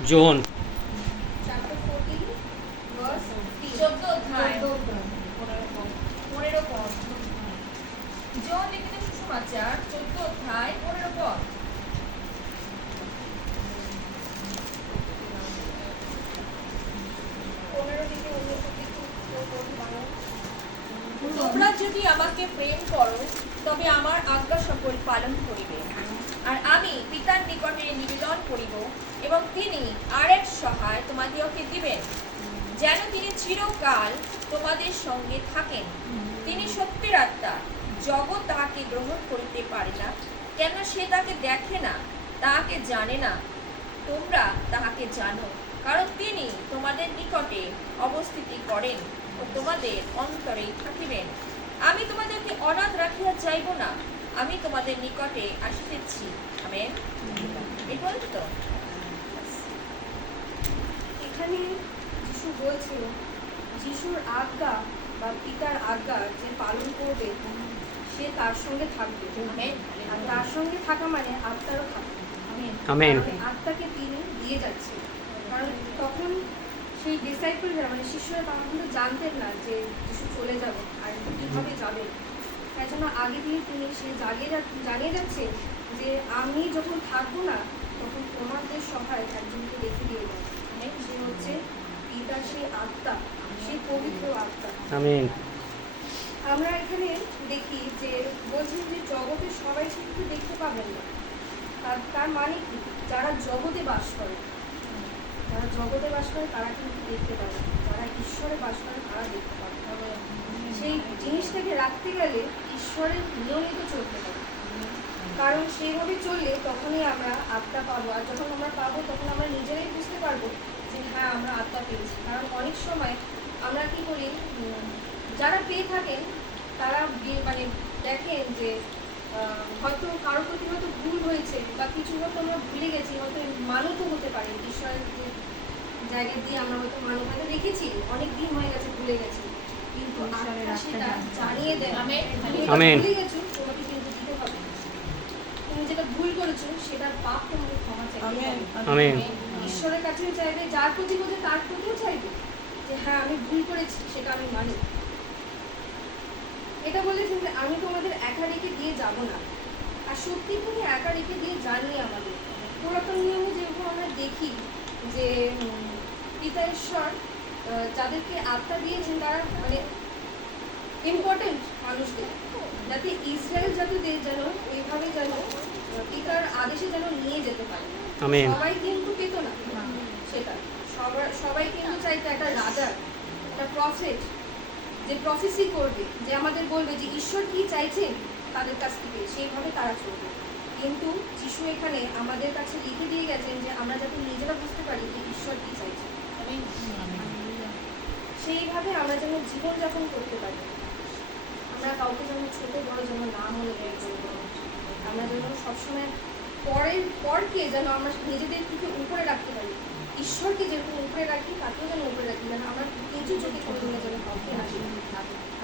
John chapter 14, verse 15. চোদ্দ অধ্যায় পনেরো পদ জন লিখিত সুসমাচার চোদ্দ অধ্যায় পনেরো পদ পনেরো থেকে উনিশ অব্দি একটু পড়ি বাংলা। তোমরা যদি আমাকে প্রেম করো তবে আমার আজ্ঞা সকল পালন করিবে আর আমি পিতার নিকটে নিবেদন করিব এবং তিনি আরেক সহায় তোমাদিওকে দিবেন, যেন তিনি চিরকাল তোমাদের সঙ্গে থাকেন। তিনি সত্যের আত্মা, জগৎ তাহাকে গ্রহণ করিতে পারে না কেন সে তাকে দেখে না, তাহাকে জানে না। তোমরা তাহাকে জানো, কারণ তিনি তোমাদের নিকটে অবস্থিতি করেন ও তোমাদের অন্তরে থাকিবেন। আমি তোমাদেরকে অনাথ রাখিয়া যাইব না, আমি তোমাদের নিকটে আসিতেছি। আমেন। এই পর্যন্ত। এখানে যিশু বলছিল যিশুর আজ্ঞা বা পিতার আজ্ঞা যে পালন করবে সে তার সঙ্গে থাকবে। আর তার সঙ্গে থাকা মানে আত্মারও থাকবে আমেন আত্মাকে তিনি দিয়ে যাচ্ছেন কারণ তখন সেই ডিসাইপলরা মানে শিষ্যরা তখন কিন্তু জানতেন না যে যিশু চলে যাবে আর কীভাবে যাবে। তাই জন্য আগে দিয়ে তিনি সে জাগিয়ে যা- জানিয়ে যাচ্ছে যে আমি যখন থাকব না তখন তোমাদের সহায় একজনকে রেখে দিয়ে যাবে। সে হচ্ছে পিতা সেই আত্মা সেই পবিত্র আত্মা। আমেন। আমরা এখানে দেখি যে বলছেন যে জগতে সবাই কিন্তু দেখতে পাবেন না। তার তার মানে কি? যারা জগতে বাস করে যারা জগতে বাস করে তারা কিন্তু দেখতে পাবে যারা ঈশ্বরে বাস করে তারা দেখতে পাবে সেই জিনিসটাকে রাখতে গেলে ঈশ্বরের নিয়মিত চলতে হবে কারণ সেইভাবে চললে তখনই আমরা আত্মা পাবো। আর যখন আমরা পাবো তখন আমরা নিজেরাই বুঝতে পারব যে হ্যাঁ আমরা আত্মা পেয়েছি। কারণ অনেক সময় আমরা কি করি যারা পেয়ে থাকেন তারা মানে দেখেন যে হয়তো কারোর প্রতি হয়তো ভুল হয়েছে বা কিছু হয়তো আমরা ভুলে গেছি হয়তো মানতও হতে পারে। ঈশ্বরের যে জায়গা দিয়ে আমরা হয়তো মানত হয়তো রেখেছি অনেক দিন হয়ে গেছে ভুলে গেছি। কিন্তু সেটা জানিয়ে দেয়। এটা আমেন। ভুলে গেছো তোমাকে কিন্তু দিতে হবে তুমি যেটা ভুল করেছ সেটার পাপ তোমাকে ক্ষমা আমেন ঈশ্বরের কাছেও চাইবে যার প্রতি বোঝে তার প্রতিও চাইবে যে হ্যাঁ আমি ভুল করেছি সেটা আমি মানি। এটা বলেছেন যে আমি তোমাদের একা রেখে দিয়ে যাব না। আর সত্যি তিনি একা রেখে দিয়ে যাননি আমাদের। পুরাতন নিয়মে যেরকম আমরা দেখি যে পিতা ঈশ্বর আহ, যাদেরকে আত্মা দিয়েছেন তারা মানে ইম্পর্টেন্ট মানুষদের। যাতে ইসরায়েল জাতিদের যেন ওইভাবে যেন পিতার আদেশে যেন নিয়ে যেতে পারে। আমেন। সবাই কিন্তু পেত না। সেটা। সবাই কিন্তু চাইতো একটা রাজা একটা প্রফেট যে প্রফেসি করবে যে আমাদের বলবে যে ঈশ্বর কি চাইছেন তাদের কাছ থেকে সেইভাবে তারা চলবে। কিন্তু যিশু এখানে আমাদের কাছে লিখে দিয়ে গেছেন যে আমরা যাতে নিজেরা বুঝতে পারি যে ঈশ্বর কি চাইছেন। সেইভাবে আমরা যেন জীবনযাপন করতে পারি। আমরা কাউকে যেন ছোট বড় যেন না মনে করব আমরা যেন সবসময় পরের পরকে যেন আমরা নিজেদের থেকে উপরে রাখতে পারি। ঈশ্বরকে যেরকম উপরে রাখি তাকেও যেন উপরে রাখি। যেন আমরা নিচু চোখে করে দিলে যেন কাউকে দেখি।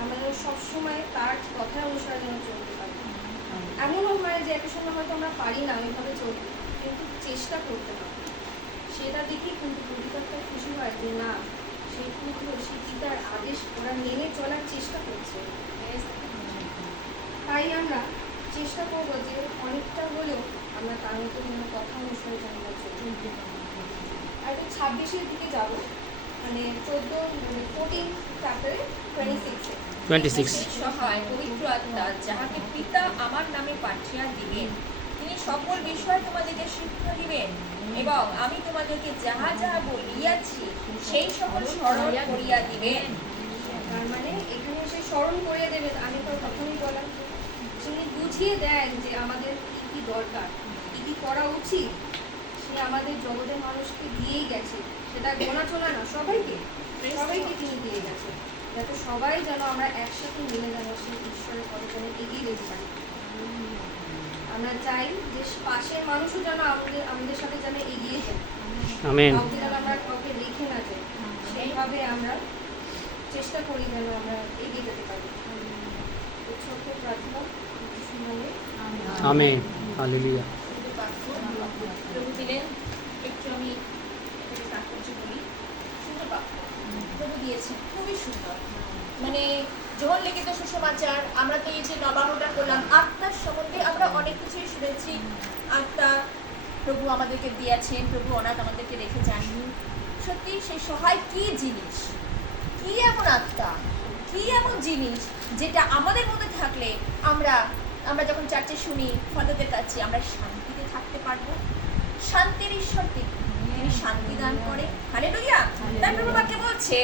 আমরা যেন সবসময় তার কথা অনুসারে যেন চলতে পারি। এমনও হয় যে একটা সময় হয়তো আমরা পারি না ওইভাবে চলতে কিন্তু চেষ্টা করতে পারি সেটা দেখে কিন্তু প্রতিকারটা খুশি হয় যে না সেই পুত্র সেই পিতার আদেশ ওরা মেনে চলার চেষ্টা করছে। তাই আমরা চেষ্টা করব যে অনেকটা হলেও আমরা তার মতো যেন কথা অনুসারে যেন আমরা চলি আর ছাব্বিশের দিকে যাব মানে চোদ্দ মানে ফোরটিন চ্যাপ্টারে টোয়েন্টি সিক্সে টোয়েন্টি সিক্স সহায় পবিত্র আত্মা যাহাকে পিতা আমার নামে পাঠিয়া দিবেন। তিনি সকল বিষয় তোমাদেরকে শিক্ষা দিবেন এবং আমি তোমাদেরকে যাহা যাহা বলিয়াছি সেই সকল স্মরণ করিয়া দিবেন। তার মানে এখানে এসে স্মরণ করিয়ে দেবেন আমি তো তখনই বললাম যিনি বুঝিয়ে দেন যে আমাদের কী কী দরকার কী কী করা উচিত সে আমাদের জগতের মানুষকে দিয়েই গেছে। সেটা গোনা চলা না সবাইকে সবাইকে তিনি দিয়ে গেছে। যাতে সবাই যেন আমরা একসাথে মিলে যেন সেই ঈশ্বরের পথে যেন এগিয়ে যেতে পারি। আমরা চাই যে পাশের মানুষও যেন আমাদের আমাদের সাথে যেন এগিয়ে যায়। আমেন। কাউকে যেন আমরা কাউকে রেখে না যাই সেইভাবে আমরা চেষ্টা করি যেন আমরা এগিয়ে যেতে পারি। ছোট্ট প্রার্থনা। আমেন। হালেলুয়া। খুবই সুন্দর। মানে জোহর লিখিত সুসমাচার আমরা তো এই যে নবান্নটা করলাম আত্মার সম্বন্ধে আমরা অনেক কিছুই শুনেছি। আত্মা প্রভু আমাদেরকে দিয়েছেন প্রভু অনাথ আমাদেরকে রেখে যাননি। সত্যি সেই সহায় কী জিনিস? কি এমন আত্মা? কি এমন জিনিস যেটা আমাদের মধ্যে থাকলে আমরা আমরা যখন চার্চে শুনি ফাদারদের কাছে আমরা শান্তিতে থাকতে পারব। শান্তির ঈশ্বর তিনি। শান্তি দান করে। হালে লইয়া প্রভু বাক্যে বলছে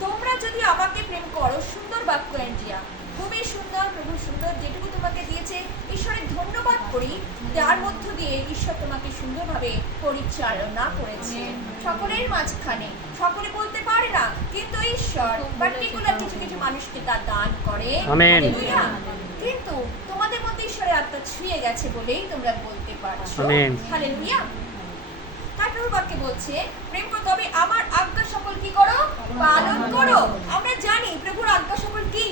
তোমরা যদি আমাকে প্রেম করো সুন্দর বাক্য এন্ড্রিয়া খুবই সুন্দর প্রভু সুন্দর যেটুকু তোমাকে দিয়েছে ঈশ্বরের ধন্যবাদ করি। তার মধ্য দিয়ে ঈশ্বর তোমাকে সুন্দরভাবে পরিচালনা করেছে। সকলের মাঝখানে। সকলে বলতে পারে না কিন্তু ঈশ্বর পার্টিকুলার কিছু কিছু মানুষকে তা দান করে। কিন্তু তোমাদের মধ্যে ঈশ্বরের আত্মা ছুঁয়ে গেছে বলেই তোমরা বলতে পারছ হালেলুয়া তারপর বাক্যে বলছে প্রেম করো তবে আমার আজ্ঞা সকল কি করো? পালন করো। আমরা জানি প্রভুর আজ্ঞা সকল কি?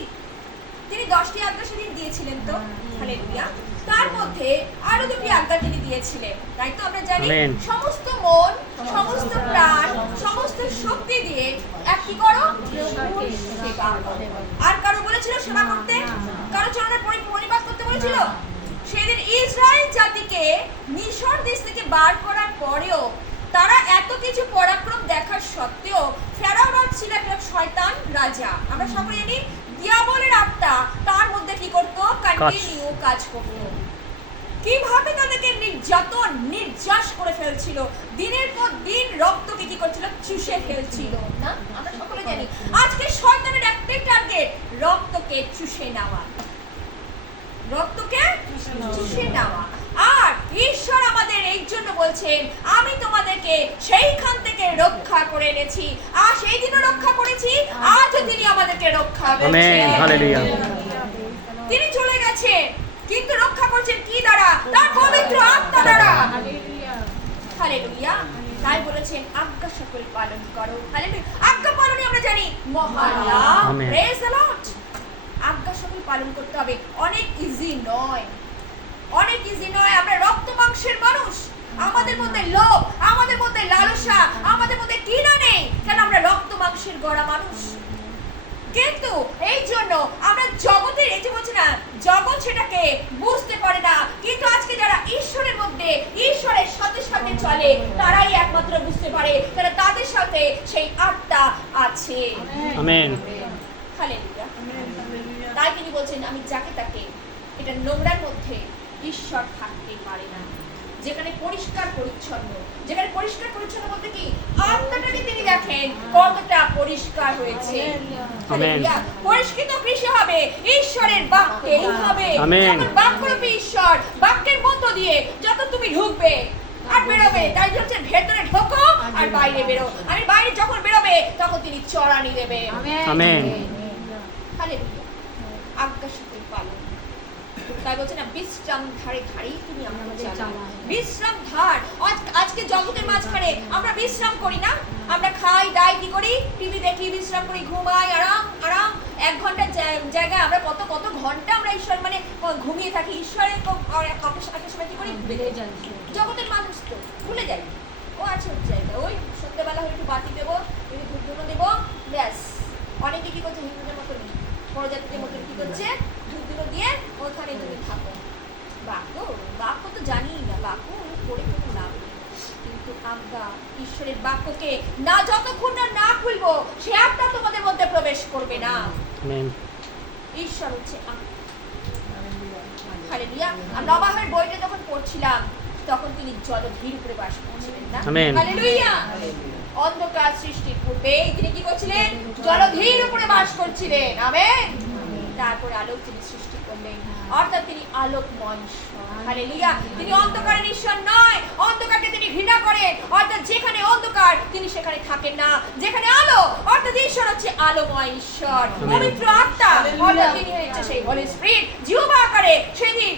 তিনি দশটি আজ্ঞা সেদিন দিয়েছিলেন তো? হালেলুয়া তার মধ্যে আরও দুটি আজ্ঞা তিনি দিয়েছিলেন তাই তো আমরা জানি? সমস্ত মন সমস্ত প্রাণ সমস্ত শক্তি দিয়ে এক কি করো। আর কারও বলেছিল সেবা করতে কারও চরণের পরি- পরিপাক করতে বলেছিল সেদিন ইসরায়েল জাতিকে মিশর দেশ থেকে বার করার পরেও তারা এত কিছু পরাক্রম দেখার সত্ত্বেও ফেরাও রাজ ছিল একটা শয়তান রাজা। আমরা সকলে জানি দিয়াবলের আত্মা তার মধ্যে কি করতো? কন্টিনিউ কাজ করতো। কীভাবে তাদেরকে নির্যাতন নির্যাস করে ফেলছিল? দিনের পর দিন রক্তকে কি করছিল? চুষে ফেলছিল। না আমরা সকলে জানি। আজকে শয়তানের একটাই টার্গেট রক্তকে চুষে নেওয়া। রক্তকে চুষে নেওয়া। ঈশ্বর আমাদের এই জন্য বলছেন আমি তোমাদেরকে সেইখান থেকে রক্ষা করে এনেছি। আর সেই দিনও রক্ষা করেছি আজও তিনি আমাদেরকে রক্ষা করছেন। তিনি চলে গেছে কিন্তু রক্ষা করছেন কি দ্বারা? তার পবিত্র আত্মা দ্বারা। হালেলুয়া। তাই বলেছেন আজ্ঞা সকল পালন করো। হালেলুয়া। আজ্ঞা পালনে আমরা জানি মহান প্রেজ দ্য লর্ড আজ্ঞা সকল পালন করতে হবে। অনেক ইজি নয়। অনেক ইজি নয় আমরা রক্ত মাংসের মানুষ। আমাদের মধ্যে লোভ আমাদের মধ্যে লালসা আমাদের মধ্যে কিনা নেই কেন আমরা রক্ত মাংসের গড়া মানুষ? কিন্তু এই জন্য আমরা জগতের এই যে বলছি না জগৎ সেটাকে বুঝতে পারে না। কিন্তু আজকে যারা ঈশ্বরের মধ্যে ঈশ্বরের সাথে সাথে চলে তারাই একমাত্র বুঝতে পারে তারা তাদের সাথে সেই আত্মা আছে। আমেন হালেলুয়া তাই তিনি বলছেন আমি যাকে তাকে এটা নোংরার মধ্যে ঈশ্বর থাকতে পারে না। যেখানে পরিষ্কার পরিচ্ছন্ন যেখানে পরিষ্কার পরিচ্ছন্ন বলতে কি? আত্মাটাকে তিনি দেখেন কতটা পরিষ্কার হয়েছে। পরিষ্কৃত কৃষি হবে ঈশ্বরের বাক্যেই হবে আমেন। যখন বাক্যরূপী ঈশ্বর বাক্যের মধ্য দিয়ে যত তুমি ঢুকবে আর বেরোবে তাই হচ্ছে ভেতরে ঢোকো আর বাইরে বেরো। আমি বাইরে যখন বেরোবে তখন তিনি চড়ানি দেবে আমেন হালেলুয়া আজ্ঞা সকল পালন তাই বলছে না বিশ্রাম ধারে ধারেই তুমি চালাও বিশ্রাম ধার। আজ- আজকে জগতের মাঝখানে আমরা বিশ্রাম করি না। আমরা খাই দাই কি করি? টিভি দেখি বিশ্রাম করি ঘুমাই আরাম আরাম। এক ঘণ্টার জায়গায় আমরা কত কত ঘণ্টা আমরা ঈশ্বর মানে ঘুমিয়ে থাকি। ঈশ্বরের সময় কি করি? জগতের মানুষ তো ভুলে যাই। ও আছে ওর জায়গা ওই সন্ধ্যেবেলা হলে একটু বাতি দেবো একটু ধূপ দেবো ব্যাস। অনেকে কি করছে হিন্দুদের মতন বড়জাতিদের মতন কি করছে? দিয়ে ওখানে তুমি থাকো। বাক্য বাক্য তো জানি না বাক্য পড়ে কোনো লাভ নেই। কিন্তু আমরা ঈশ্বরের বাক্যকে না যতক্ষণ না না খুলবো সে আত্মা তোমাদের মধ্যে প্রবেশ করবে না। ঈশ্বর হচ্ছে হালেলুয়া। আর নবাহের বইটা যখন পড়ছিলাম তখন তিনি জলধির উপরে বাস করছিলেন না। হালেলুয়া। অন্ধকার সৃষ্টির পূর্বে তিনি কি করছিলেন? জলধির উপরে বাস করছিলেন। আমেন তারপরে আলোক তিনি সৃষ্টি করলেন অর্থাৎ তিনি আলোকময় হালেলুয়া। তিনি অন্ধকারের ঈশ্বর নয় অন্ধকারকে তিনি ঘৃণা করেন। অর্থাৎ যেখানে অন্ধকার তিনি সেখানে থাকেন না। যেখানে আলো অর্থাৎ ঈশ্বর হচ্ছে আলোময় ঈশ্বর। পবিত্র আত্মা অর্থাৎ তিনি হচ্ছে সেই হোলি স্পিরিট জিহ্বা আকারে সেদিন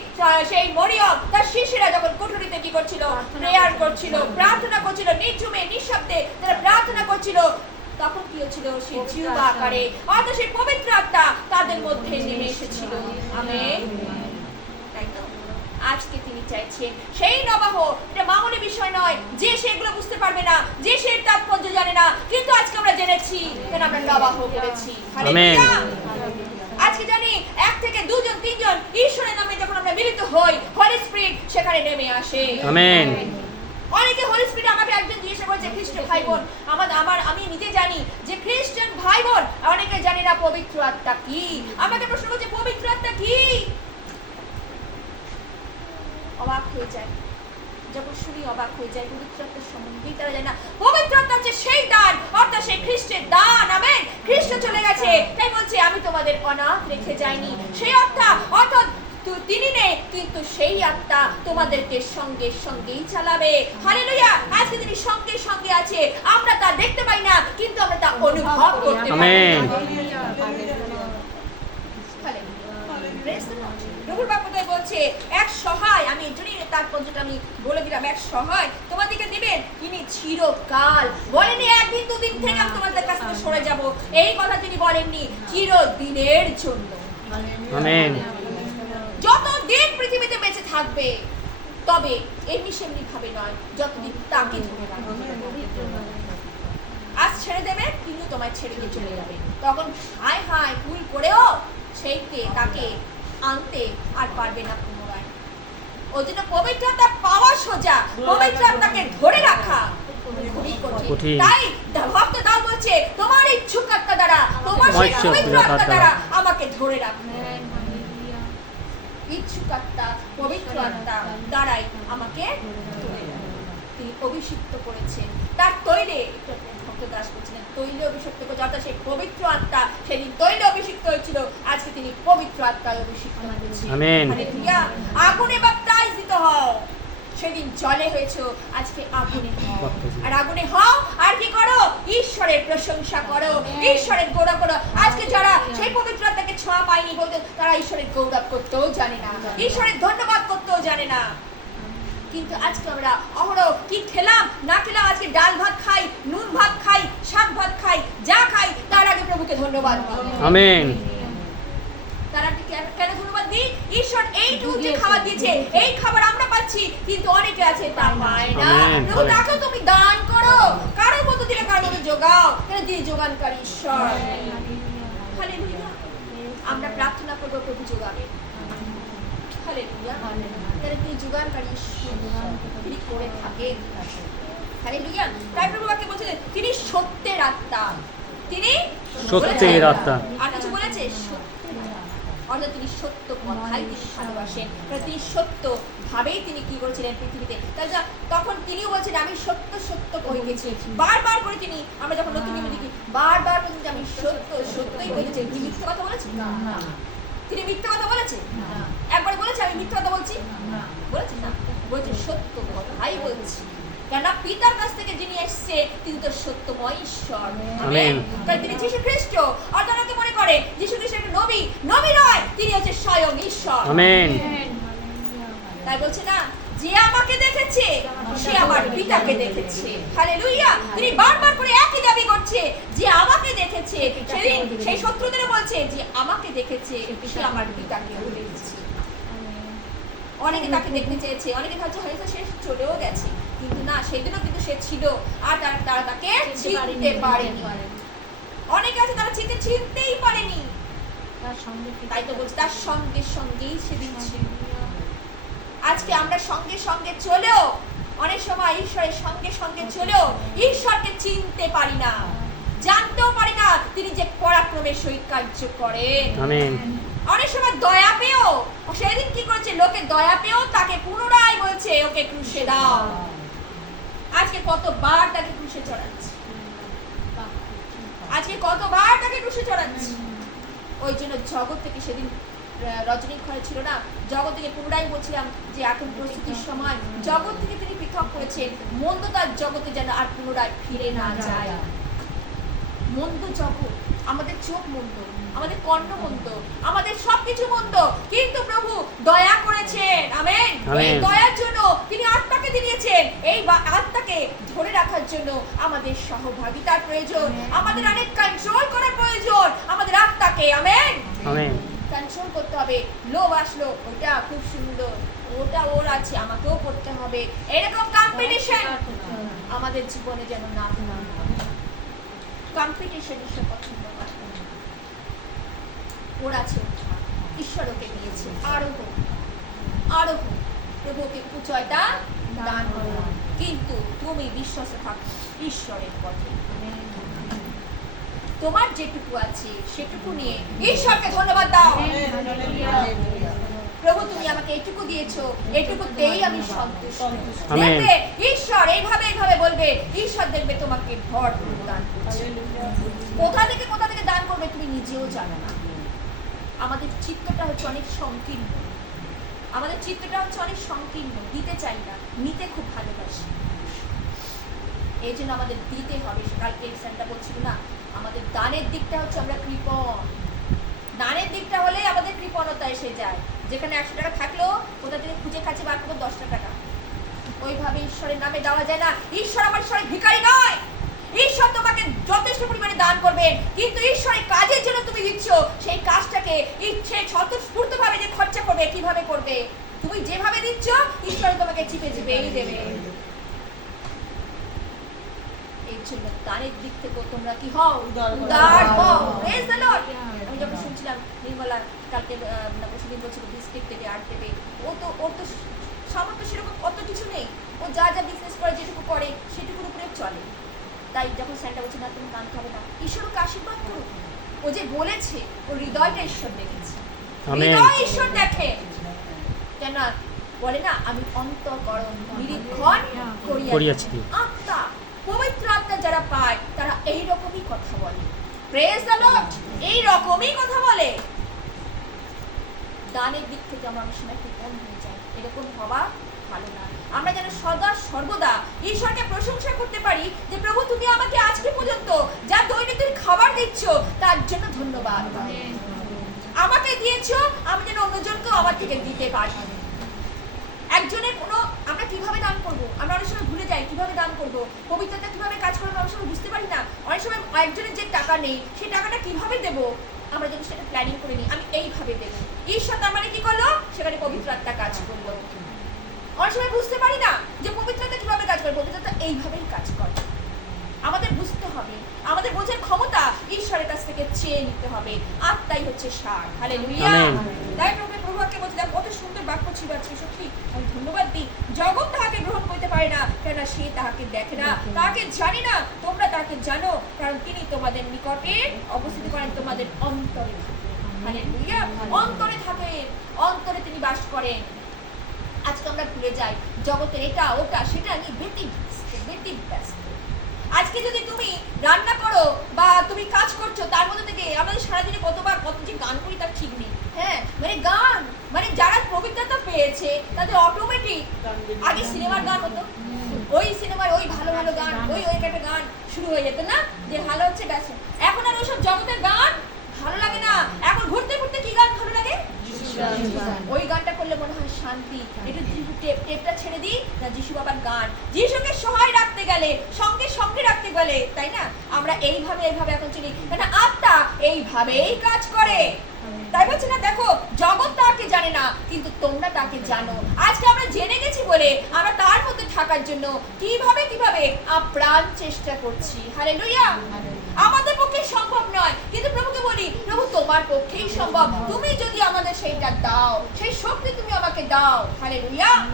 সেই মরিয়ম তার শিষ্যরা যখন কুঠুরিতে কি করছিল? প্রেয়ার করছিল। প্রার্থনা করছিল নির্জুমে নিঃশব্দে তারা প্রার্থনা করছিল তখন কি হচ্ছিল? সেই জিহ্বা আকারে অর্থাৎ সেই পবিত্র আত্মা তাদের মধ্যে নেমে এসেছিল। আমেন। আজকে তিনি চাইছেন সেই নবাহ এটা মামুলি বিষয় নয় যে সেগুলো বুঝতে পারবে না যে সে তাৎপর্য জানে না কিন্তু আজকে আমরা জেনেছি কেন আমরা নবাহ করেছি। আজকে জানি এক থেকে দুজন তিনজন ঈশ্বরের নামে যখন আমরা মিলিত হই হলি স্পিরিট সেখানে নেমে আসে। আমেন। অনেকে হোলি স্পিরিট আমাকে একজন জিজ্ঞাসা করেছে খ্রিস্টান ভাই বোন আমার আমার, আমি নিজে জানি যে খ্রিস্টান ভাই বোন অনেকে জানি না পবিত্র আত্মা কি। আমাকে প্রশ্ন করছে, পবিত্র আত্মা কি? অবাক হয়ে যায়। যখন শুনি অবাক হয়ে যায়, পবিত্র আত্মার সম্বন্ধেই তারা জানে না। পবিত্র আত্মা হচ্ছে সেই দান অর্থাৎ সেই খ্রিস্টের দান। আমেন। খ্রিস্ট চলে গেছে। তাই বলছে, আমি তোমাদের অনাথ রেখে যাইনি। সেই অর্থাৎ অর্থাৎ তু- তিনি নেই কিন্তু সেই আত্মা তোমাদেরকে সঙ্গে সঙ্গেই চালাবে। হালেলুয়া! আজকে তিনি সঙ্গে সঙ্গে আছে। আমরা তা দেখতে পাই না কিন্তু আমরা তা অনুভব করতে পারি. প্রভুর বলছে এক সহায় আমি তার পর্যন্ত আমি বলে দিলাম এক সহায়। তোমাদেরকে দিবেন? তিনি চিরকাল। বলেনি একদিন দুদিন থেকে আমি তোমাদের কাছ থেকে সরে যাব। এই কথা তিনি বলেননি চিরদিনের জন্য। আমেন। যত দিন পৃথিবীতে বেঁচে থাকবে তবে এমনি সেমনি ভাবে নয় যতদিন তাকে ধরে রাখবে। আজ ছেড়ে দেবে কিন্তু তোমায় ছেড়ে দিয়ে চলে যাবে। তখন হায় হায় ভুল করেও সেইকে তাকে আনতে আর পারবে না পুনরায়। ওই জন্য পবিত্রতা পাওয়া সোজা। পবিত্রতাকে ধরে রাখা। তাই ভক্ত দাও বলছে তোমার ইচ্ছুক আত্মা দ্বারা তোমার সেই পবিত্র আত্মা। দ্বারা। আমাকে ধরে রাখবে। ইচ্ছুক আত্মা পবিত্র আত্মা দ্বারাই আমাকে তিনি অভিষিক্ত করেছেন। তার তৈলে ভক্ত দাস বলছিলেন তৈলে অভিষিক্ত করেছে অর্থাৎ সেই পবিত্র আত্মা সেদিন তৈলে অভিষিক্ত হয়েছিল আজকে তিনি পবিত্র আত্মায় অভিষিক্ত আগুনে বা বাপ্তাইজিত হও। সেদিন জলে হয়েছে আজকে আগুনে হও। আর আগুনে হও আর কি করো? ঈশ্বরের প্রশংসা করো ঈশ্বরের গৌরব করো। আজকে যারা সেই পবিত্র আত্মাকে ছোঁয়া পায়নি বলতে তারা ঈশ্বরের গৌরব করতেও জানে না। ঈশ্বরের ধন্যবাদ করতেও জানে না। কিন্তু আজকে আমরা অহরহ কি খেলাম? না খেলাম আজকে ডাল ভাত খাই নুন ভাত খাই শাক ভাত খাই যা খাই তার আগে প্রভুকে ধন্যবাদ। আমেন। তারা কি ঈশ্বর যে খাবার দিয়েছে এই খাবার আমরা পাচ্ছি কিন্তু অনেকে আছে তা পায় না আমেন। প্রভু তাকেও তুমি দান করো। কারোর মতো দিলে কারোর মতো যোগাও। কেন দিয়ে যোগানকারী ঈশ্বর। আমরা প্রার্থনা করব প্রভু যোগাবে। তিনি যোগানকারী তিনি করে থাকে হালেলুয়া। তাই প্রভু বাক্যে বলছে তিনি সত্যের আত্মা। তিনি সত্যের আত্মা। আর কিছু বলেছে? সত্যের। অর্থাৎ তিনি সত্য কথাই তিনি ভালোবাসেন। তিনি সত্য ভাবেই তিনি কি করেছিলেন পৃথিবীতে? তাই যা- তখন তিনিও বলছেন আমি সত্য সত্য কহিতেছি বারবার করে তিনি আমরা যখন নতুন নিয়মে দেখি বারবার করে তিনি আমি সত্য সত্যই কহিতেছেন তিনি মিথ্যা কথা বলেছেন? তিনি মিথ্যা কথা বলেছেন? একবার বলেছে আমি মিথ্যা কথা বলছি? বলেছেন না? বলছে সত্য কথাই বলছি। কেননা পিতার কাছ থেকে যিনি এসছে তিনি তো সত্যময় ঈশ্বর। আমেন। তাই তিনি যীশু খ্রিস্ট অর্থাৎ অনেকে মনে করে যীশু খ্রিস্ট একটা নবী নবী নয় তিনি হচ্ছে স্বয়ং ঈশ্বর। আমেন। তাই বলছে না যে আমাকে দেখেছে সে আমার পিতাকে দেখেছে। হালেলুইয়া তিনি বারবার করে একই দাবি করছে যে আমাকে দেখেছে। সেদিন সেই শত্রুদের বলছে যে আমাকে দেখেছে সে আমার পিতাকে দেখেছে। অনেকে তাকে দেখতে চেয়েছে অনেকে ভাবছে হয়তো সে চলেও গেছে। কিন্তু না সেদিনও কিন্তু সে ছিল আর তারা তারা তাকে চিনতে পারেনি। অনেকে আছে তারা চিনতে চিনতেই পারেনি। তাই তো বলছি তার সঙ্গে সঙ্গেই সেদিন ছিল। আজকে আমরা সঙ্গে সঙ্গে চলেও অনেক সময় ঈশ্বরের সঙ্গে সঙ্গে চলেও ঈশ্বরকে চিনতে পারি না। জানতেও পারি না তিনি যে পরাক্রমের সহিত কার্য করেন অনেক সময় দয়া পেয়েও সেদিন কি করেছে? লোকে দয়া পেয়েও তাকে পুনরায় বলছে ওকে ক্রুশে দাও। আজকে কতবার তাকে ক্রুশে চড়াচ্ছে? আজকে কতবার তাকে ক্রুশে চড়াচ্ছে? ওই জন্য জগৎ থেকে সেদিন রজনী ঘরে ছিল না? জগৎ থেকে পুনরায় বলছিলাম যে এখন প্রস্তুতির সময়। জগৎ থেকে তিনি পৃথক করেছেন। মন্দ তার জগতে যেন আর পুনরায় ফিরে না যায়। মন্দ জগৎ আমাদের চোখ মন্দ। আমাদের কর্ণ মন্দ আমাদের সবকিছু মন্দ কিন্তু প্রভু দয়া করেছেন। আমেন। এই দয়ার জন্য তিনি আত্মাকে দিয়েছেন। এই বা- আত্মাকে ধরে রাখার জন্য আমাদের সহভাগিতার প্রয়োজন আমাদের অনেক কন্ট্রোল করার প্রয়োজন আমাদের আত্মাকে। আমেন। আমেন। কন্ট্রোল করতে হবে। লোভ আসলো ওটা খুব সুন্দর। ওটা ওর আছে আমাকেও করতে হবে। এরকম কম্পিটিশন আমাদের জীবনে যেন না হয়। কম্পিটিশন ঈশ্বর পছন্দ করে ওর আছে ওঠা ঈশ্বর ওকে দিয়েছে আরও হোক আরও হোক প্রভু ওকে উচয়টা দান কিন্তু তুমি বিশ্বাসে থাকো ঈশ্বরের পথে। তোমার যেটুকু আছে সেটুকু নিয়ে ঈশ্বরকে ধন্যবাদ দাও। প্রভু তুমি আমাকে এটুকু দিয়েছ। এটুকুতেই আমি সন্তুষ্ট। দেখবে ঈশ্বর এইভাবে এইভাবে বলবে ঈশ্বর দেখবে তোমাকে ভরপুর দান করছে। কোথা থেকে কোথা থেকে দান করবে তুমি নিজেও জানো না। আমাদের চিত্তটা হচ্ছে অনেক সংকীর্ণ। আমাদের চিত্তটা হচ্ছে অনেক সংকীর্ণ, দিতে চাই না, নিতে খুব ভালোবাসি। এই জন্য আমাদের দিতে হবে কালকে এক্সামটা বলছিল না আমাদের দানের দিকটা হচ্ছে আমরা কৃপণ। দানের দিকটা হলে আমাদের কৃপণতা এসে যায়। যেখানে একশো টাকা থাকলেও কোথা থেকে খুঁজে খাচ্ছে বার করব দশটা টাকা। ওইভাবে ঈশ্বরের নামে দেওয়া যায় না। ঈশ্বর আমার ঈশ্বরের ভিখারি নয়! ঈশ্বর তোমাকে যথেষ্ট পরিমাণে দান করবেন। কিন্তু ঈশ্বরের কাজের জন্য তুমি দিচ্ছ সেই কাজটাকে ইচ্ছে স্বতঃস্ফূর্ত ভাবে যে খরচা করবে কীভাবে করবে? তুমি যেভাবে দিচ্ছ ঈশ্বর তোমাকে চিপে চিপেই দেবে। এই জন্য দানের দিক থেকে তোমরা কি হও? উদার হও। Praise the Lord. আমি যখন শুনছিলাম নির্মলা কালকে না পরশুদিন বলছিল বিস্কিট দেবে আর্ট দেবে। ও তো ওর তো সামর্থ্য সেরকম কত কিছু নেই। ও যা যা বিজনেস করে যেটুকু করে সেটুকুর উপরে চলে। তাই যখন স্যান্টা বলছে না তুমি কানতে হবে না। ঈশ্বর ওকে আশীর্বাদ করুক। ও যে বলেছে ওর হৃদয়টা ঈশ্বর দেখেছে। হৃদয় ঈশ্বর দেখে। কেন বলে না আমি অন্তকরণ নিরীক্ষণ করিয়াছি। আত্মা পবিত্র আত্মা যারা পায় তারা এই রকমই কথা বলে। প্রেজ দ্য লর্ড এই রকমই কথা বলে। দানের দিক থেকে আমরা অনেক সময় কৃপণ হয়ে যাই। এরকম হওয়া আমরা যেন সদা, সর্বদা ঈশ্বরকে প্রশংসা করতে পারি যে, প্রভু, তুমি আমাকে আজকে পর্যন্ত যা দৈনন্দিন খাবার দিচ্ছ, তার জন্য ধন্যবাদ। আমাকে দিয়েছ, আমি যেন অন্যজনকেও আমার থেকে দিতে পারি। একজনের কোনো, আমরা কীভাবে দান করব? আমরা অনেক সময় ভুলে যাই কীভাবে দান করব। পবিত্রতা কীভাবে কাজ করব, অনেক সময় বুঝতে পারি না। অনেক সময় একজনের যে টাকা নেই, সেই টাকাটা কীভাবে দেব? আমরা যদি সেটা প্ল্যানিং করে নিই। আমি এইভাবে দেবো। ঈশ্বর তার মানে কি করল? সেখানে পবিত্র আত্মা কাজ করল। অনেক সময় বুঝতে পারি না যে পবিত্রতা কীভাবে কাজ করে পবিত্রতা এইভাবেই কাজ করে। আমাদের বুঝতে হবে আমাদের বোঝার ক্ষমতা ঈশ্বরের কাছ থেকে চেয়ে নিতে হবে। আত্মাই হচ্ছে সার। হালে আমেন। তাই প্রভু প্রভুকে বলতে দেখ কত সুন্দর বাক্য ছিল আজকে সত্যি। আমি ধন্যবাদ দিই। জগৎ তাহাকে গ্রহণ করতে পারে না কেন সে তাহাকে দেখে না। তাকে জানি না তোমরা তাকে জানো কারণ তিনি তোমাদের নিকটে অবস্থিত করেন তোমাদের অন্তরে হালেলুয়া অন্তরে থাকেন অন্তরে তিনি বাস করেন। আজকে আমরা ভুলে যাই। জগতের এটা, ওটা, সেটা নিয়ে ব্যতি ব্যতি ব্যস্ত। আজকে যদি তুমি রান্না করো বা তুমি কাজ করছ, তার মধ্যে থেকে আমাদের সারাদিনে কতবার, কত যে গান করি তার ঠিক নেই। হ্যাঁ মানে গান মানে যারা পবিত্রতা পেয়েছে, তাদের অটোমেটিক আগে সিনেমার গান হতো। ওই সিনেমার ওই ভালো ভালো গান, ওই ওই একটা গান শুরু হয়ে যেত না, যে ভালো হচ্ছে গেছে এখন আর ওইসব জগতের গান ভালো লাগে না। এখন ঘুরতে ঘুরতে কি গান ভালো লাগে? ওই গানটা করলে মনে হয় শান্তি। একটু টেপটা ছেড়ে দিই না যিশু বাবার গান। যিশুকে সহায় রাখতে গেলে সঙ্গে সঙ্গে রাখতে গেলে তাই না? আমরা এইভাবে এইভাবে এখন চলি কেন আত্মা এইভাবেই কাজ করে। তাই বলছে না দেখো জগৎ তাকে জানে না কিন্তু তোমরা তাকে জানো। আজকে আমরা জেনে গেছি বলে আমরা তার মধ্যে থাকার জন্য কীভাবে কীভাবে আপ্রাণ চেষ্টা করছি। হালেলুয়া। আমাদের পক্ষে সম্ভব নয়। কিন্তু প্রভুকে বলি, প্রভু, তোমার পক্ষেই সম্ভব। তুমি যদি আমাদের সেইটা দাও, সেই শক্তি তুমি আমাকে দাও। হালেলুয়া।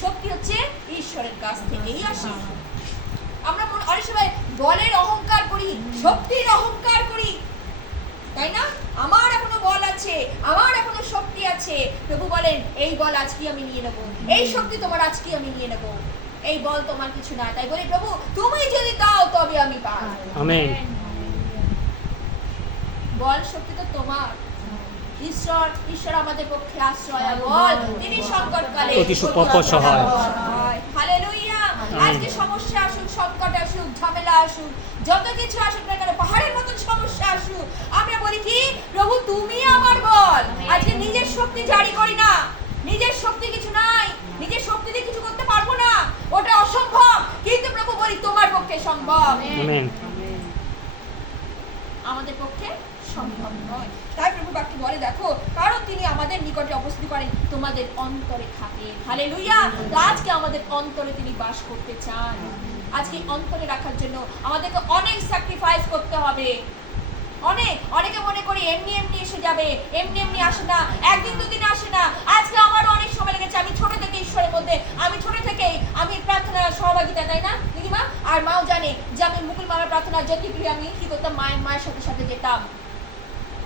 শক্তি হচ্ছে ঈশ্বরের কাছ থেকেই আসে। আমরা অনেক সময় বলের অহংকার করি, শক্তির অহংকার করি। তাই না? আমার এখনও বল আছে, আমার এখনও শক্তি আছে। প্রভু বলেন, এই বল আজকে আমি নিয়ে নেব। এই শক্তি তোমার আজকে আমি নিয়ে নেব। এই বল তোমার কিছু না তাই বলি প্রভু তুমি যদি দাও তবে আমি পাই আমেন। বল শক্তি তো তোমার। ঈশ্বর ঈশ্বর আমাদের পক্ষে আশ্রয় বল তিনি সংকটকালে অতি সুপথ সহায়। হালেলুয়া। আজকে সমস্যা আসুক সংকট আসুক ঝামেলা আসুক যত কিছু আসুক না কেন পাহাড়ের মতন সমস্যা আসুক আমরা বলি কি প্রভু তুমি আমার বল। আজকে নিজের শক্তি জারি করি না। নিজের শক্তি কিছু নাই। নিজের শক্তি দিয়ে কিছু করতে পারব না। ওটা অসম্ভব। কিন্তু প্রভু বলি তোমার পক্ষে সম্ভব। আমাদের পক্ষে সম্ভব নয়। তাই প্রভু বাক্য বলে দেখো কারণ তিনি আমাদের নিকটে অবস্থিত করেন তোমাদের অন্তরে থাকে। হালে লুইয়া আজকে আমাদের অন্তরে তিনি বাস করতে চান। আজকে অন্তরে রাখার জন্য আমাদেরকে অনেক স্যাক্রিফাইস করতে হবে। অনেক। অনেকে মনে করি এমনি এমনি এসে যাবে এমনি এমনি আসে না একদিন দুদিন আসে না। আজকে আমারও অনেক সময় লেগেছে। আমি ছোট থেকে ঈশ্বরের মধ্যে, আমি ছোট থেকেই আমি প্রার্থনা সহভাগিতা, তাই না? দিদিমা? আর মাও জানে যে আমি মুকুল মালার প্রার্থনা জ্যোতিপ্রিয় আমি কি করতাম, মায়ের মায়ের সাথে সাথে যেতাম।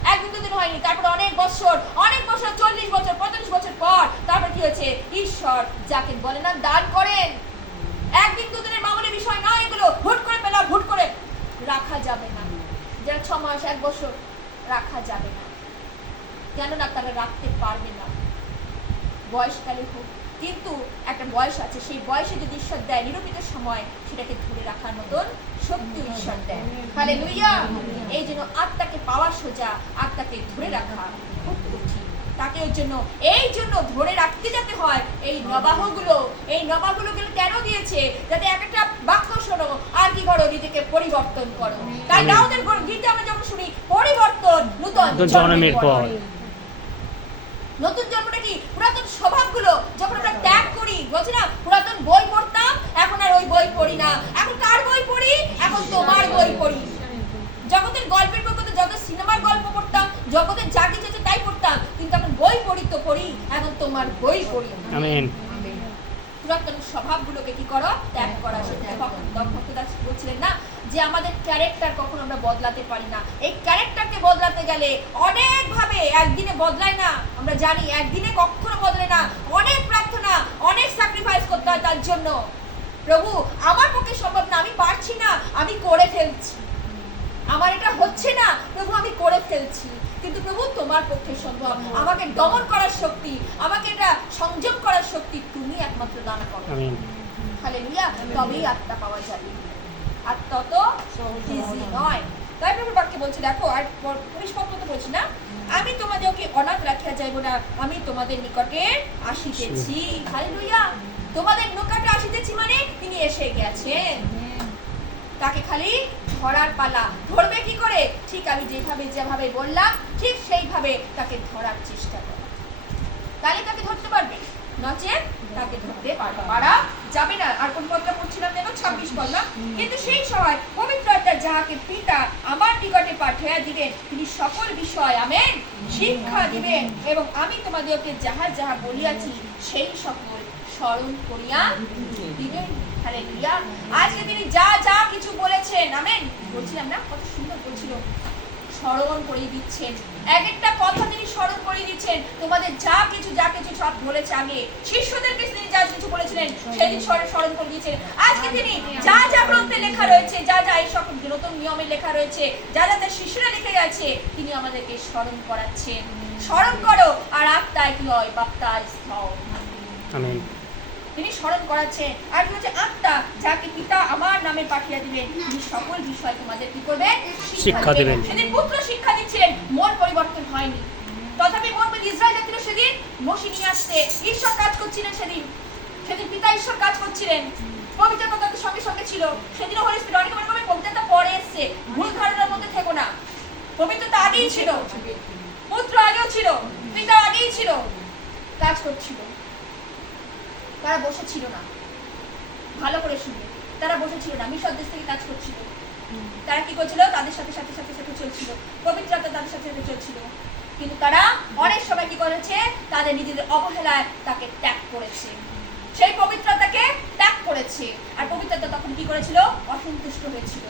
একদিন দুদিন হয়নি। তারপর অনেক বছর অনেক বছর, চল্লিশ বছর, পঁয়তাল্লিশ বছর পর তারপর কি হয়েছে? ঈশ্বর যাকে বলে না, দান করেন। একদিন দুদিনের মামুলি বিষয় না, এগুলো হুট করে পেলাম, হুট করে রাখা যাবে না। যারা ছ মাস, এক বছর রাখা যাবে না। কেননা তারা রাখতে পারবে না। বয়সকালে হোক। কিন্তু একটা বয়স আছে সেই বয়সে যদি ঈশ্বর দেয় নিরূপিত সময় সেটাকে ধরে রাখার মতন শক্তি ঈশ্বর দেয় তাহলে লুইয়া এই জন্য আত্মাকে পাওয়া সোজা আত্মাকে ধরে রাখা খুব কঠিন। তাকে ওই জন্য এই জন্য ধরে রাখতে যেতে হয় এই নবাহগুলো এই নবাহগুলো কেন দিয়েছে? যাতে এক একটা বাক্য শোনো আর কি করো নিজেকে পরিবর্তন করো। তাই। দাউদের গীতে আমরা যখন শুনি পরিবর্তন নূতন জন্মের পর পর নতুন জন্মটা কি পুরাতন যখন আমরা ত্যাগ করি বলছি না পুরাতন বই পড়তাম এখন আর ওই বই পড়ি না। এখন কার বই পড়ি? এখন তোমার বই পড়ি। জগতের গল্পের বই করতে যত সিনেমার গল্প পড়তাম জগতের যা কিছু তাই পড়তাম কিন্তু এখন বই পড়ি তো পড়ি এখন তোমার বই পড়ি আমেন। পুরাতন স্বভাবগুলোকে কি করো? ত্যাগ করা সেটা ভক্তদাস বলছিলেন না যে আমাদের ক্যারেক্টার কখনো আমরা বদলাতে পারি না। এই ক্যারেক্টারকে বদলাতে গেলে অনেক ভাবে একদিনে বদলায় না। আমরা জানি একদিনে কখনো বদলে না। অনেক প্রার্থনা অনেক স্যাক্রিফাইস করতে হয় তার জন্য। প্রভু আমার পক্ষে সম্ভব না আমি পারছি না আমি করে ফেলছি। আমার এটা হচ্ছে না প্রভু আমি করে ফেলছি। কিন্তু প্রভু তোমার পক্ষে সম্ভব। আমাকে দমন করার শক্তি আমাকে এটা সংযম করার শক্তি তুমি একমাত্র দান করো। তবেই আত্মা পাওয়া যাবে আর তত ইজি নয়। তাই প্রভু বাক্যে বলছে দেখো আর পুলিশ পত্র তো বলছি না। আমি তোমাদেরকে অনাথ রাখিয়া যাইব না? আমি তোমাদের নিকটে আসিতেছি। হালেলুয়া। তোমাদের নিকটে আসিতেছি মানে তিনি এসে গেছেন। তাকে খালি ধরার পালা। ধরবে কি করে? ঠিক আমি যেভাবে যেভাবে বললাম ঠিক সেইভাবে তাকে ধরার চেষ্টা করো। তাহলে তাকে ধরতে পারবে? নচেত তাকে পারবে। পারা যাবে না, আর কোন পদটা পড়ছিলাম দেখো ছাব্বিশ পদলা কিন্তু সেই সময় পবিত্র আত্মা যাহাকে পিতা আমার নিকটে পাঠিয়ে দিবেন, তিনি সকল বিষয় আমেন, শিক্ষা দিবেন। এবং আমি তোমাদেরকে যাহা যাহা বলিয়াছি, সেই সকল স্মরণ করিয়া দিবেন। আজকে তিনি যা যা কিছু বলেছেন, আমেন। বলছিলাম না, কত সুন্দর বলছিল। স্মরণ করে দিচ্ছেন। এক একটা কথা তিনি স্মরণ করে দিচ্ছেন। তোমাদের যা কিছু যা কিছু সব বলেছে আগে। শিষ্যদেরকে তিনি যা কিছু বলেছিলেন, সেদিন স্মরণ স্মরণ করে দিয়েছেন। আজকে তিনি যা যা গ্রন্থে লেখা রয়েছে, যা যা এই সকল নতুন নিয়মে লেখা রয়েছে, যা যা তার শিষ্যরা লিখে গেছে, তিনি আমাদেরকে স্মরণ করাচ্ছেন। স্মরণ করো, আর আত্মায় কি হয় বাপ্তায় স্থল আমেন। তিনি স্মরণ করাচ্ছেন। আর হচ্ছে আত্মা যাকে পিতা আমার নামে পাঠিয়ে দিবেন তিনি সকল বিষয় তোমাদের কি করবেন? শিক্ষা দিবেন। সেদিন পুত্র শিক্ষা দিচ্ছিলেন। মন পরিবর্তন হয়নি। তথাপি মন ইসরায়েল জাতির সেদিন মসি নিয়ে আসতে ঈশ্বর কাজ করছিলেন সেদিন। সেদিন পিতা ঈশ্বর কাজ করছিলেন। পবিত্রতা তাদের সঙ্গে সঙ্গে ছিল। সেদিনও হলি স্পিরিট অনেকে করবে পবিত্রতা পরে এসছে। ভুল ধারণার মধ্যে থেকো না। পবিত্রতা আগেই ছিল। পুত্র আগেও ছিল। পিতা আগেই ছিল। কাজ করছিল। তারা বসেছিল না। ভালো করে শুনবে। তারা বসেছিল না, মিশর দেশ থেকে কাজ করছিল। তারা কি করছিল? তাদের সাথে সাথে সাথে সাথে চলছিল। পবিত্রতা তাদের সাথে সাথে চলছিল। কিন্তু তারা অনেক সময় কি করেছে? তাদের নিজেদের অবহেলায় তাকে ত্যাগ করেছে। সেই পবিত্রতাকে ত্যাগ করেছে। আর পবিত্রতা তখন কি করেছিল? অসন্তুষ্ট হয়েছিল।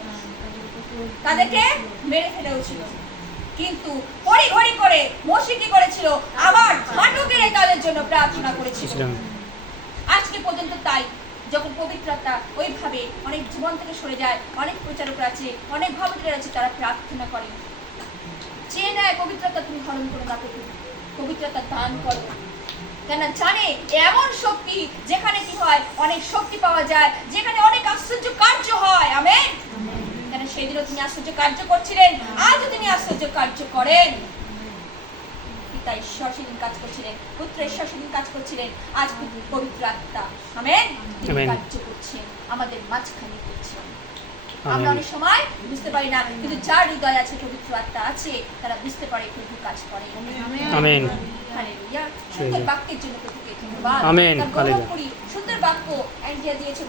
তাদেরকে মেরে ফেলেও ছিল। কিন্তু হরি করে মসি কি করেছিল। আবার হাঁটু গেড়ে তাদের জন্য প্রার্থনা করেছিল। আজকে পর্যন্ত তাই। যখন পবিত্রতা ওইভাবে অনেক জীবন থেকে সরে যায়, অনেক প্রচারকরা আছে, অনেক ভক্তরা আছে, তারা প্রার্থনা করে। চেয়ে নেয় পবিত্রতা তুমি হরণ করে না পবিত্রতা দান করো। কেন জানে, এমন শক্তি যেখানে কি হয়, অনেক শক্তি পাওয়া যায়, যেখানে অনেক আশ্চর্য কার্য হয়। আমেন। কেন সেদিনও তিনি আশ্চর্য কার্য করছিলেন, আজও তিনি আশ্চর্য কার্য করেন। পিতা ঈশ্বর সেদিন কাজ করছিলেন পুত্র ঈশ্বর সেদিন কাজ করছিলেন। আজ পবিত্র আত্মা। আমেন? তিনি কার্য করছেন আমাদের মাঝখানে করছেন। আমরা অনেক সময় বুঝতে পারি না কিন্তু যার হৃদয় আছে পবিত্র আত্মা আছে তারা বুঝতে পারে প্রভু কাজ করে। আমেন। সুন্দর বাক্যের জন্য প্রভুকে ধন্যবাদ। আমেন। সুন্দর বাক্য অ্যান্ডিয়া দিয়েছে